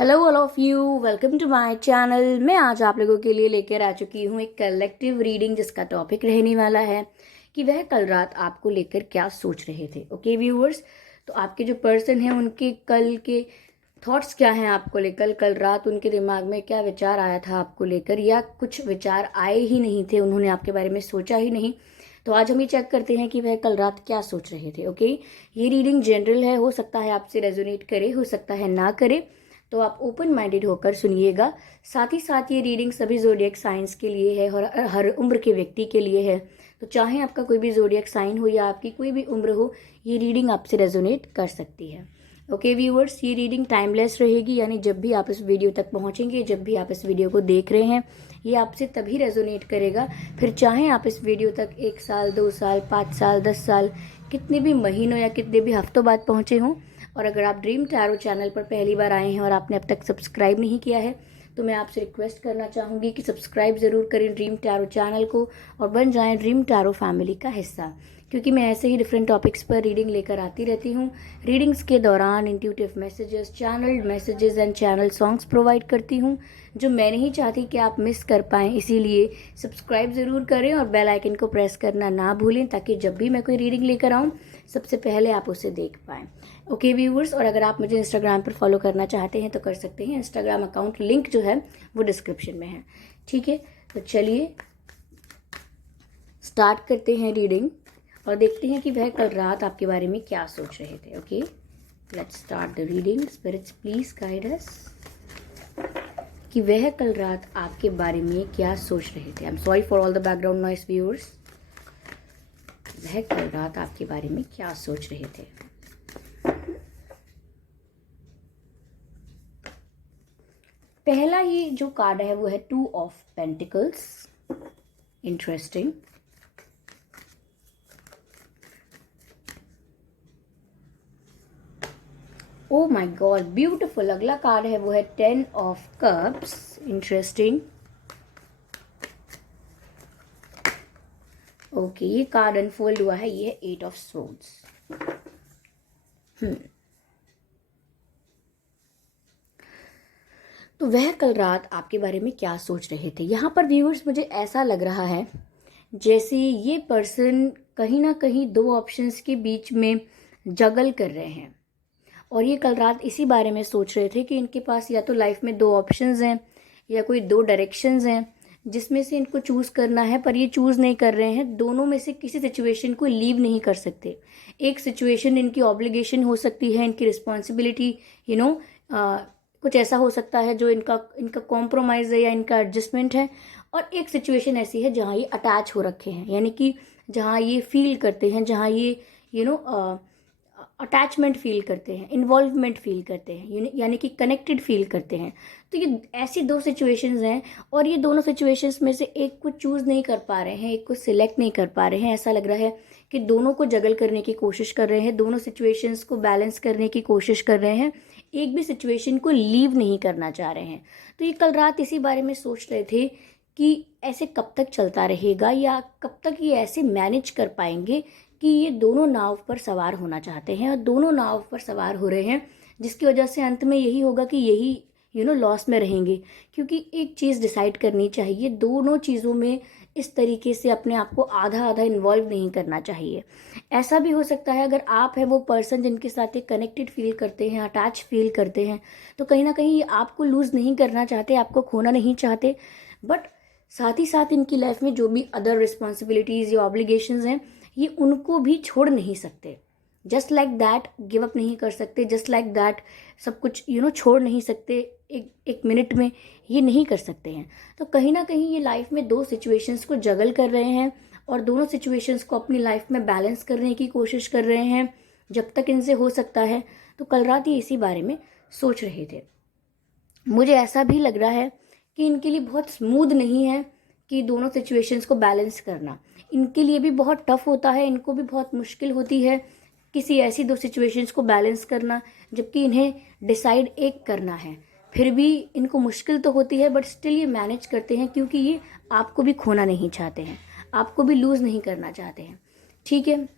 Hello all of you, welcome to my channel. मैं आज आप लोगों के लिए लेकर आ चुकी हूँ एक कलेक्टिव रीडिंग जिसका टॉपिक रहने वाला है कि वह कल रात आपको लेकर क्या सोच रहे थे। ओके व्यूअर्स, तो आपके जो पर्सन हैं उनके कल के थॉट्स क्या हैं आपको लेकर, कल रात उनके दिमाग में क्या विचार आया था आपको लेकर, या कुछ विचार आए ही नहीं थे, उन्होंने आपके बारे में सोचा ही नहीं। तो आज हम ये चेक करते हैं कि वह कल रात क्या सोच रहे थे। ओके, ये रीडिंग जनरल है, हो सकता है आपसे रेजोनेट करे, हो सकता है ना करे, तो आप ओपन माइंडेड होकर सुनिएगा। साथ ही साथ ये रीडिंग सभी जोडियक साइंस के लिए है और हर उम्र के व्यक्ति के लिए है। तो चाहे आपका कोई भी जोडियक साइन हो या आपकी कोई भी उम्र हो, ये रीडिंग आपसे रेजोनेट कर सकती है। ओके व्यूअर्स, ये रीडिंग टाइमलेस रहेगी, यानी जब भी आप इस वीडियो तक पहुंचेंगे, जब भी आप इस वीडियो को देख रहे हैं, ये आपसे तभी रेजोनेट करेगा। फिर चाहे आप इस वीडियो तक 1 साल, 2 साल, 5 साल, 10 साल, कितने भी महीनों या कितने भी हफ्तों बाद पहुंचे हों। और अगर आप ड्रीम टैरो चैनल पर पहली बार आए हैं और आपने अब तक सब्सक्राइब नहीं किया है, तो मैं आपसे रिक्वेस्ट करना चाहूँगी कि सब्सक्राइब ज़रूर करें ड्रीम टैरो चैनल को और बन जाएं ड्रीम टैरो फैमिली का हिस्सा, क्योंकि मैं ऐसे ही डिफरेंट टॉपिक्स पर रीडिंग लेकर आती रहती हूँ। रीडिंग्स के दौरान intuitive messages, channel messages and channel songs provide करती हूँ जो मैं नहीं चाहती कि आप मिस कर पाएँ। इसीलिए सब्सक्राइब ज़रूर करें और बेल आइकन को प्रेस करना ना भूलें, ताकि जब भी मैं कोई रीडिंग लेकर आऊँ सबसे पहले आप उसे देख पाएँ। ओके व्यूवर्स, और अगर आप मुझे इंस्टाग्राम पर फॉलो करना चाहते हैं तो कर सकते हैं। इंस्टाग्राम अकाउंट लिंक जो है वो डिस्क्रिप्शन में है। ठीक है, तो चलिए स्टार्ट करते हैं रीडिंग और देखते हैं कि वह कल रात आपके बारे में क्या सोच रहे थे। Okay, let's start the reading. Spirits please guide us कि वह कल रात आपके बारे में क्या सोच रहे थे। I am sorry for all the background noise viewers. वह कल रात आपके बारे में क्या सोच रहे थे। पहला ही जो कार्ड है वो है 2 of pentacles. Interesting. Oh my God, beautiful. अगला कार्ड है वो है 10 ऑफ कप्स। इंटरेस्टिंग। ओके, ये कार्ड अनफोल्ड हुआ है, ये है 8 ऑफ स्वॉर्ड्स। तो वह कल रात आपके बारे में क्या सोच रहे थे। यहाँ पर व्यूअर्स मुझे ऐसा लग रहा है जैसे ये पर्सन कहीं ना कहीं 2 ऑप्शंस के बीच में जगल कर रहे हैं, और ये कल रात इसी बारे में सोच रहे थे कि इनके पास या तो लाइफ में 2 ऑप्शंस हैं या कोई 2 डायरेक्शंस हैं जिसमें से इनको चूज़ करना है, पर ये चूज़ नहीं कर रहे हैं। दोनों में से किसी सिचुएशन को लीव नहीं कर सकते। एक सिचुएशन इनकी ऑब्लिगेशन हो सकती है, इनकी रिस्पॉन्सिबिलिटी, कुछ ऐसा हो सकता है जो इनका इनका कॉम्प्रोमाइज़ है या इनका एडजस्टमेंट है। और एक सिचुएशन ऐसी है जहाँ ये अटैच हो रखे हैं, यानी कि जहाँ ये फील करते हैं, जहाँ ये अटैचमेंट फील करते हैं, इन्वॉल्वमेंट फील करते हैं, यानी कि कनेक्टेड फील करते हैं। तो ये ऐसी 2 सिचुएशंस हैं और ये दोनों सिचुएशंस में से एक को चूज़ नहीं कर पा रहे हैं, एक को सिलेक्ट नहीं कर पा रहे हैं। ऐसा लग रहा है कि दोनों को जगल करने की कोशिश कर रहे हैं, दोनों सिचुएशंस को बैलेंस करने की कोशिश कर रहे हैं, एक भी सिचुएशन को लीव नहीं करना चाह रहे हैं। तो ये कल रात इसी बारे में सोच रहे थे कि ऐसे कब तक चलता रहेगा, या कब तक ये ऐसे मैनेज कर पाएंगे कि ये दोनों नाव पर सवार होना चाहते हैं और दोनों नाव पर सवार हो रहे हैं, जिसकी वजह से अंत में यही होगा कि यही लॉस में रहेंगे। क्योंकि एक चीज़ डिसाइड करनी चाहिए, दोनों चीज़ों में इस तरीके से अपने आप को आधा आधा इन्वॉल्व नहीं करना चाहिए। ऐसा भी हो सकता है अगर आप है वो पर्सन जिनके साथ एक कनेक्टेड फील करते हैं, अटैच फील करते हैं, तो कहीं ना कहीं ये आपको लूज़ नहीं करना चाहते, आपको खोना नहीं चाहते, बट साथ ही साथ इनकी लाइफ में जो भी अदर रिस्पॉन्सिबिलिटीज़ या ऑब्लिगेशंस हैं, ये उनको भी छोड़ नहीं सकते। Just like that give up नहीं कर सकते, जस्ट लाइक दैट सब कुछ छोड़ नहीं सकते एक मिनट में, ये नहीं कर सकते हैं। तो कहीं ना कहीं ये लाइफ में 2 सिचुएशंस को जगल कर रहे हैं और दोनों सिचुएशंस को अपनी लाइफ में बैलेंस करने की कोशिश कर रहे हैं जब तक इनसे हो सकता है। तो कल रात ये इसी बारे में सोच रहे थे। मुझे ऐसा भी लग रहा है कि इनके लिए बहुत स्मूथ नहीं है कि दोनों सिचुएशंस को बैलेंस करना। इनके लिए भी बहुत टफ होता है, इनको भी बहुत मुश्किल होती है किसी ऐसी 2 सिचुएशंस को बैलेंस करना, जबकि इन्हें डिसाइड एक करना है। फिर भी इनको मुश्किल तो होती है, बट स्टिल ये मैनेज करते हैं, क्योंकि ये आपको भी खोना नहीं चाहते हैं, आपको भी लूज़ नहीं करना चाहते हैं। ठीक है,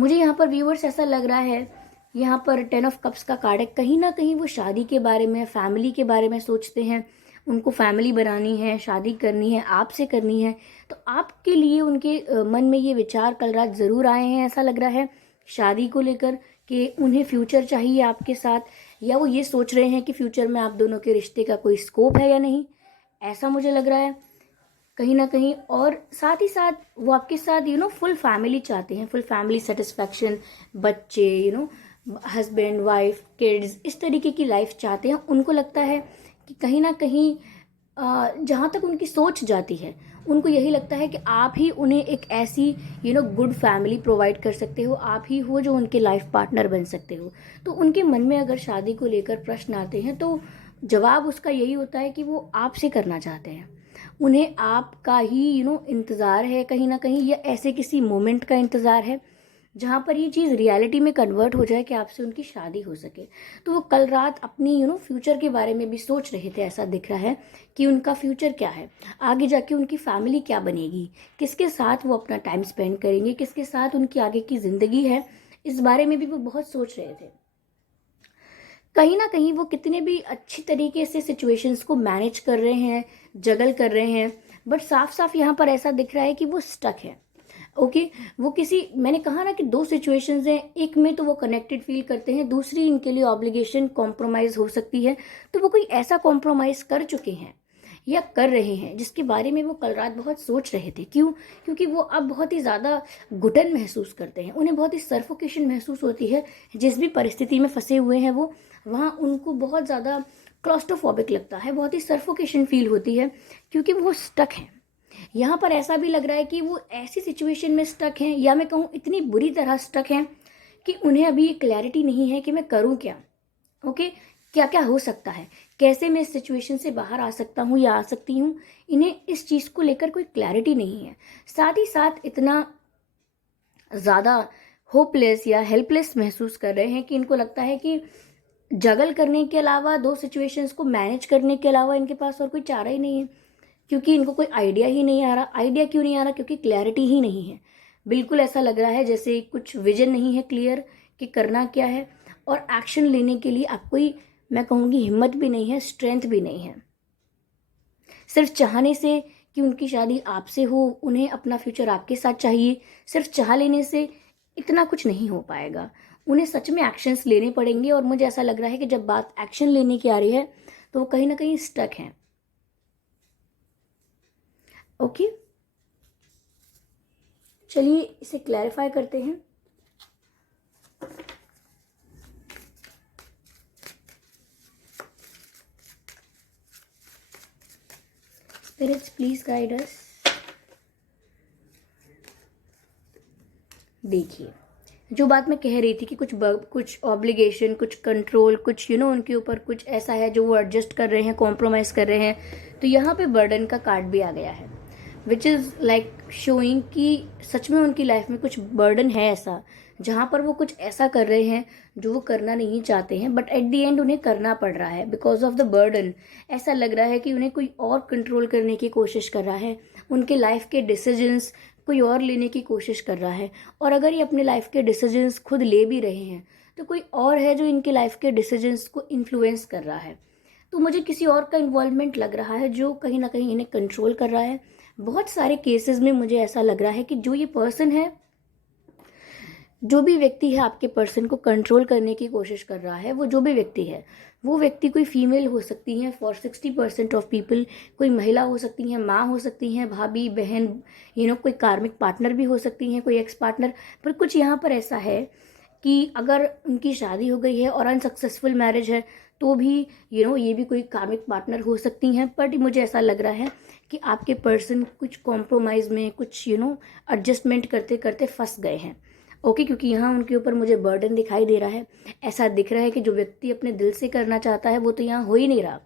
मुझे यहाँ पर व्यूअर्स ऐसा लग रहा है यहाँ पर 10 ऑफ कप्स का कार्ड है, कहीं ना कहीं वो शादी के बारे में, फैमिली के बारे में सोचते हैं। उनको फैमिली बनानी है, शादी करनी है, आपसे करनी है। तो आपके लिए उनके मन में ये विचार कल रात ज़रूर आए हैं, ऐसा लग रहा है, शादी को लेकर, कि उन्हें फ्यूचर चाहिए आपके साथ, या वो ये सोच रहे हैं कि फ्यूचर में आप दोनों के रिश्ते का कोई स्कोप है या नहीं, ऐसा मुझे लग रहा है कहीं ना कहीं। और साथ ही साथ वो आपके साथ फुल फैमिली चाहते हैं, फुल फैमिली सेटिस्फैक्शन, बच्चे, हस्बैंड वाइफ किड्स, इस तरीके की लाइफ चाहते हैं। उनको लगता है कि कहीं ना कहीं जहाँ तक उनकी सोच जाती है, उनको यही लगता है कि आप ही उन्हें एक ऐसी गुड फैमिली प्रोवाइड कर सकते हो, आप ही हो जो उनके लाइफ पार्टनर बन सकते हो। तो उनके मन में अगर शादी को लेकर प्रश्न आते हैं तो जवाब उसका यही होता है कि वो आपसे करना चाहते हैं। उन्हें आपका ही इंतज़ार है कहीं ना कहीं, या ऐसे किसी मोमेंट का इंतज़ार है जहाँ पर ये चीज़ रियलिटी में कन्वर्ट हो जाए कि आपसे उनकी शादी हो सके। तो वो कल रात अपनी फ्यूचर के बारे में भी सोच रहे थे, ऐसा दिख रहा है कि उनका फ्यूचर क्या है, आगे जाके उनकी फैमिली क्या बनेगी, किसके साथ वो अपना टाइम स्पेंड करेंगे, किसके साथ उनकी आगे की ज़िंदगी है, इस बारे में भी वो बहुत सोच रहे थे। कहीं ना कहीं वो कितने भी अच्छी तरीके से सिचुएशंस को मैनेज कर रहे हैं, जगल कर रहे हैं, बट साफ साफ यहाँ पर ऐसा दिख रहा है कि वो स्टक है। ओके, वो किसी, मैंने कहा ना कि दो सिचुएशंस हैं, एक में तो वो कनेक्टेड फील करते हैं, दूसरी इनके लिए ऑब्लिगेशन कॉम्प्रोमाइज़ हो सकती है। तो वो कोई ऐसा कॉम्प्रोमाइज़ कर चुके हैं या कर रहे हैं जिसके बारे में वो कल रात बहुत सोच रहे थे। क्यों? क्योंकि वो अब बहुत ही ज़्यादा घुटन महसूस करते हैं, उन्हें बहुत ही सफोकेशन महसूस होती है। जिस भी परिस्थिति में फंसे हुए हैं वो, वहाँ उनको बहुत ज़्यादा क्लॉस्ट्रोफोबिक लगता है, बहुत ही सफोकेशन फील होती है, क्योंकि वो स्टक हैं। यहाँ पर ऐसा भी लग रहा है कि वो ऐसी सिचुएशन में स्टक हैं, या मैं कहूँ इतनी बुरी तरह स्टक हैं कि उन्हें अभी ये क्लैरिटी नहीं है कि मैं करूँ क्या। ओके, क्या क्या हो सकता है, कैसे मैं इस सिचुएशन से बाहर आ सकता हूँ या आ सकती हूँ, इन्हें इस चीज़ को लेकर कोई क्लैरिटी नहीं है। साथ ही साथ इतना ज़्यादा होपलेस या हेल्पलेस महसूस कर रहे हैं कि इनको लगता है कि जगल करने के अलावा, दो सिचुएशंस को मैनेज करने के अलावा इनके पास और कोई चारा ही नहीं है, क्योंकि इनको कोई आइडिया ही नहीं आ रहा। आइडिया क्यों नहीं आ रहा? क्योंकि क्लैरिटी ही नहीं है। बिल्कुल ऐसा लग रहा है जैसे कुछ विजन नहीं है क्लियर कि करना क्या है, और एक्शन लेने के लिए आपको कोई, मैं कहूँगी, हिम्मत भी नहीं है, स्ट्रेंथ भी नहीं है। सिर्फ चाहने से कि उनकी शादी आपसे हो, उन्हें अपना फ्यूचर आपके साथ चाहिए, सिर्फ चाह लेने से इतना कुछ नहीं हो पाएगा। उन्हें सच में एक्शंस लेने पड़ेंगे, और मुझे ऐसा लग रहा है कि जब बात एक्शन लेने की आ रही है तो वो कहीं ना कहीं स्टक हैं। ओके, चलिए इसे क्लैरिफाई करते हैं। Spirits please guide us. देखिए, जो बात मैं कह रही थी कि कुछ ऑब्लिगेशन, कुछ कंट्रोल, कुछ उनके ऊपर कुछ ऐसा है जो वो एडजस्ट कर रहे हैं, कॉम्प्रोमाइज़ कर रहे हैं, तो यहाँ पे बर्डन का कार्ड भी आ गया है, विच इज़ लाइक शोइंग कि सच में उनकी लाइफ में कुछ बर्डन है ऐसा, जहाँ पर वो कुछ ऐसा कर रहे हैं जो वो करना नहीं चाहते हैं, बट एट द एंड उन्हें करना पड़ रहा है बिकॉज ऑफ द बर्डन। ऐसा लग रहा है कि उन्हें कोई और कंट्रोल करने की कोशिश कर रहा है, उनके लाइफ के डिसीजंस कोई और लेने की कोशिश कर रहा है। और अगर ये अपने लाइफ के डिसीजंस खुद ले भी रहे हैं तो कोई और है जो इनके लाइफ के डिसीजंस को इन्फ्लुएंस कर रहा है। तो मुझे किसी और का इन्वॉल्वमेंट लग रहा है जो कहीं ना कहीं इन्हें कंट्रोल कर रहा है। बहुत सारे केसेस में मुझे ऐसा लग रहा है कि जो ये पर्सन है, जो भी व्यक्ति है आपके पर्सन को कंट्रोल करने की कोशिश कर रहा है, वो जो भी व्यक्ति है, वो व्यक्ति कोई फीमेल हो सकती है, फॉर 60% ऑफ पीपल, कोई महिला हो सकती है, माँ हो सकती हैं, भाभी बहन, कोई कार्मिक पार्टनर भी हो सकती हैं, कोई एक्स पार्टनर। पर कुछ यहाँ पर ऐसा है कि अगर उनकी शादी हो गई है और अनसक्सेसफुल मैरिज है तो भी ये भी कोई कार्मिक पार्टनर हो सकती हैं। बट मुझे ऐसा लग रहा है कि आपके पर्सन कुछ कॉम्प्रोमाइज़ में, कुछ एडजस्टमेंट करते करते फंस गए हैं। ओके, क्योंकि यहाँ उनके ऊपर मुझे बर्डन दिखाई दे रहा है। ऐसा दिख रहा है कि जो व्यक्ति अपने दिल से करना चाहता है वो तो यहाँ हो ही नहीं रहा।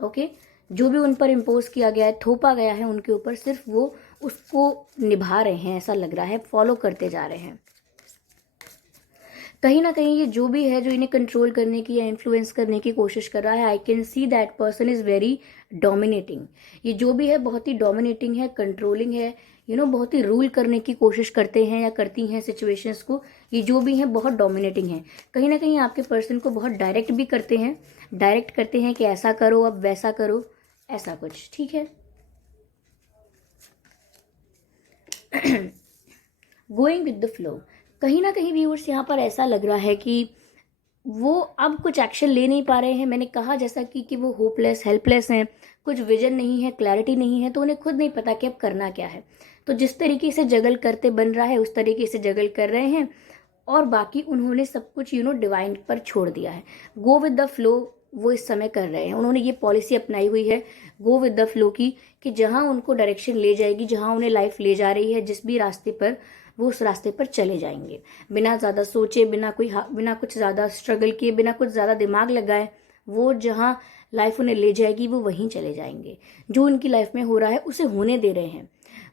ओके, जो भी उन पर इम्पोज किया गया है, थोपा गया है उनके ऊपर, सिर्फ वो उसको निभा रहे हैं, ऐसा लग रहा है, फॉलो करते जा रहे हैं। कहीं ना कहीं ये जो भी है जो इन्हें कंट्रोल करने की या इन्फ्लुएंस करने की कोशिश कर रहा है, I can see that person is very dominating. ये जो भी है बहुत ही डोमिनेटिंग है, कंट्रोलिंग है, बहुत ही रूल करने की कोशिश करते हैं या करती हैं सिचुएशंस को, ये जो भी हैं बहुत डोमिनेटिंग हैं, कहीं ना कहीं आपके पर्सन को बहुत डायरेक्ट भी करते हैं कि ऐसा करो, अब वैसा करो, ऐसा कुछ, ठीक है। गोइंग विद द फ्लो, कहीं ना कहीं व्यूअर्स यहाँ पर ऐसा लग रहा है कि वो अब कुछ एक्शन ले नहीं पा रहे हैं। मैंने कहा जैसा कि वो होपलेस हेल्पलेस हैं, कुछ विजन नहीं है, क्लैरिटी नहीं है, तो उन्हें खुद नहीं पता कि अब करना क्या है। तो जिस तरीके से जगल करते बन रहा है उस तरीके से जगल कर रहे हैं, और बाकी उन्होंने सब कुछ डिवाइन पर छोड़ दिया है। गो विद द फ्लो वो इस समय कर रहे हैं। उन्होंने ये पॉलिसी अपनाई हुई है गो विद द फ्लो की, कि जहां उनको डायरेक्शन ले जाएगी, जहां उन्हें लाइफ ले जा रही है, जिस भी रास्ते पर, वो उस रास्ते पर चले जाएंगे, बिना ज़्यादा सोचे, बिना कुछ ज़्यादा स्ट्रगल किए, बिना कुछ ज़्यादा दिमाग लगाए। वो जहाँ लाइफ उन्हें ले जाएगी वो वहीं चले जाएंगे। जो उनकी लाइफ में हो रहा है उसे होने दे रहे हैं।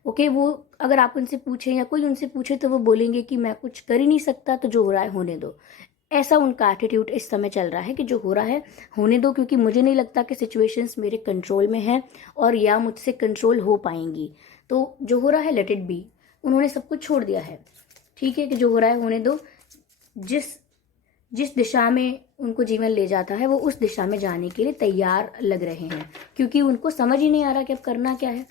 ओके, वो अगर आप उनसे पूछें या कोई उनसे पूछे तो वो बोलेंगे कि मैं कुछ कर ही नहीं सकता, तो जो हो रहा है होने दो। ऐसा उनका एटीट्यूड इस समय चल रहा है कि जो हो रहा है होने दो, क्योंकि मुझे नहीं लगता कि सिचुएशंस मेरे कंट्रोल में हैं और या मुझसे कंट्रोल हो पाएंगी। तो जो हो रहा है लेट इट बी। उन्होंने सब कुछ छोड़ दिया है, ठीक है, कि जो हो रहा है होने दो। जिस जिस दिशा में उनको जीवन ले जाता है वो उस दिशा में जाने के लिए तैयार लग रहे हैं, क्योंकि उनको समझ ही नहीं आ रहा कि अब करना क्या है।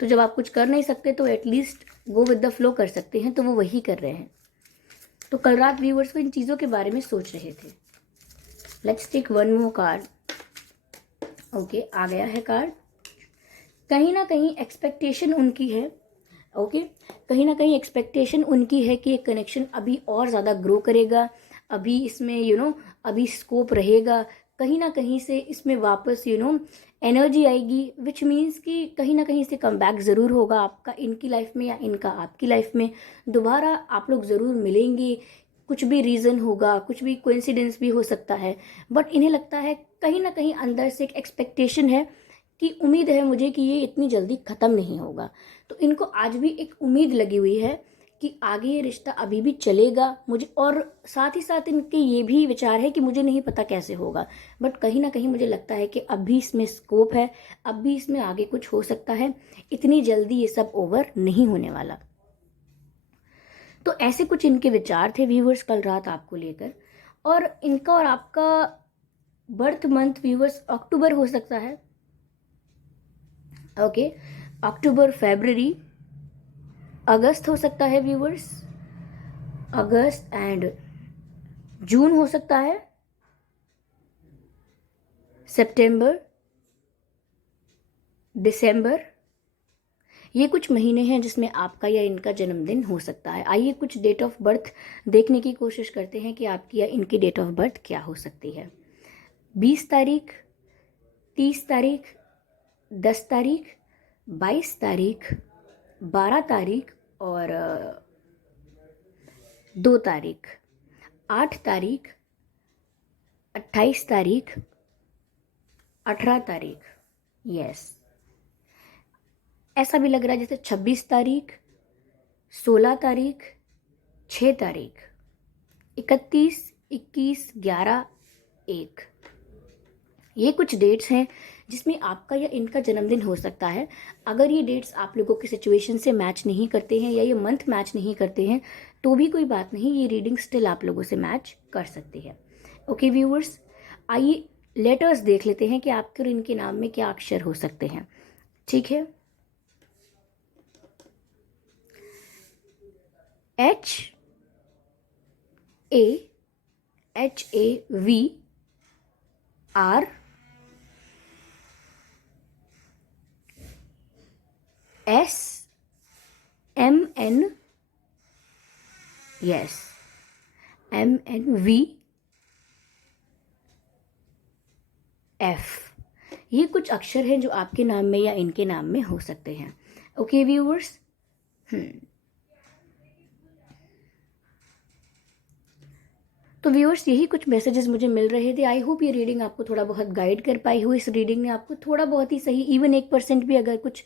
तो जब आप कुछ कर नहीं सकते तो at least go with the flow कर सकते हैं, तो वो वही कर रहे हैं। तो कल रात व्यूअर्स को इन चीज़ों के बारे में सोच रहे थे। Let's take one more card. Okay, आ गया है कार्ड। कहीं ना कहीं एक्सपेक्टेशन उनकी है। ओके, कहीं ना कहीं एक्सपेक्टेशन उनकी है कि ये कनेक्शन अभी और ज़्यादा ग्रो करेगा, अभी इसमें अभी स्कोप रहेगा, कहीं ना कहीं से इसमें वापस एनर्जी आएगी, विच मीन्स कि कहीं ना कहीं से कम बैक ज़रूर होगा आपका इनकी लाइफ में या इनका आपकी लाइफ में। दोबारा आप लोग ज़रूर मिलेंगे, कुछ भी रीज़न होगा, कुछ भी कोइंसिडेंस भी हो सकता है, बट इन्हें लगता है कहीं ना कहीं अंदर से एक एक्सपेक्टेशन है कि उम्मीद है मुझे कि ये इतनी जल्दी ख़त्म नहीं होगा। तो इनको आज भी एक उम्मीद लगी हुई है कि आगे ये रिश्ता अभी भी चलेगा मुझे, और साथ ही साथ इनके ये भी विचार है कि मुझे नहीं पता कैसे होगा, बट कहीं ना कहीं मुझे लगता है कि अब भी इसमें स्कोप है, अब भी इसमें आगे कुछ हो सकता है, इतनी जल्दी ये सब ओवर नहीं होने वाला। तो ऐसे कुछ इनके विचार थे व्यूवर्स कल रात आपको लेकर। और इनका और आपका बर्थ मंथ व्यूवर्स अक्टूबर हो सकता है। ओके, अक्टूबर, फरवरी, अगस्त हो सकता है व्यूवर्स, अगस्त एंड जून हो सकता है, सितंबर, दिसंबर। ये कुछ महीने हैं जिसमें आपका या इनका जन्मदिन हो सकता है। आइए कुछ डेट ऑफ बर्थ देखने की कोशिश करते हैं कि आपकी या इनकी डेट ऑफ बर्थ क्या हो सकती है। 20 तारीख, 30 तारीख, 10 तारीख, 22 तारीख, 12 तारीख और 2 तारीख, 8 तारीख, 28 तारीख, 18 तारीख। यस, ऐसा भी लग रहा है जैसे 26 तारीख, 16 तारीख, 6 तारीख, 31, 21, 11, 1। ये कुछ डेट्स हैं जिसमें आपका या इनका जन्मदिन हो सकता है। अगर ये डेट्स आप लोगों की सिचुएशन से मैच नहीं करते हैं या ये मंथ मैच नहीं करते हैं तो भी कोई बात नहीं, ये रीडिंग स्टिल आप लोगों से मैच कर सकती है। ओके व्यूअर्स, आइए लेटर्स देख लेते हैं कि आपके और इनके नाम में क्या अक्षर हो सकते हैं, ठीक है। H A HAV R S MN, yes, MNV F। ये कुछ अक्षर हैं जो आपके नाम में या इनके नाम में हो सकते हैं। ओके व्यूअर्स, तो व्यूअर्स यही कुछ मैसेजेस मुझे मिल रहे थे। आई होप ये रीडिंग आपको थोड़ा बहुत गाइड कर पाई हो। इस रीडिंग ने आपको थोड़ा बहुत ही सही, इवन 1% भी अगर कुछ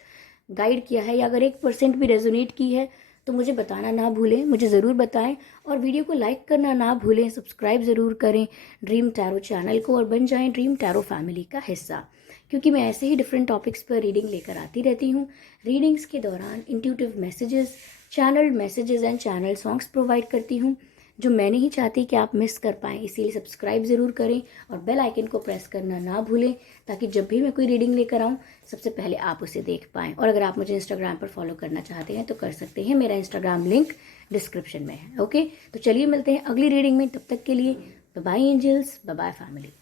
गाइड किया है या अगर 1% भी रेजोनेट की है तो मुझे बताना ना भूलें, मुझे ज़रूर बताएं। और वीडियो को लाइक करना ना भूलें, सब्सक्राइब ज़रूर करें ड्रीम टैरो चैनल को और बन जाएं ड्रीम टैरो फैमिली का हिस्सा, क्योंकि मैं ऐसे ही डिफरेंट टॉपिक्स पर रीडिंग लेकर आती रहती हूँ। रीडिंग्स के दौरान intuitive messages, channel messages and channel songs provide करती हूँ, जो मैं नहीं चाहती कि आप मिस कर पाएँ। इसीलिए सब्सक्राइब ज़रूर करें और बेल आइकन को प्रेस करना ना भूलें, ताकि जब भी मैं कोई रीडिंग लेकर आऊँ सबसे पहले आप उसे देख पाएँ। और अगर आप मुझे इंस्टाग्राम पर फॉलो करना चाहते हैं तो कर सकते हैं, मेरा इंस्टाग्राम लिंक डिस्क्रिप्शन में है। ओके, तो चलिए मिलते हैं अगली रीडिंग में, तब तक के लिए bye bye angels, bye bye family.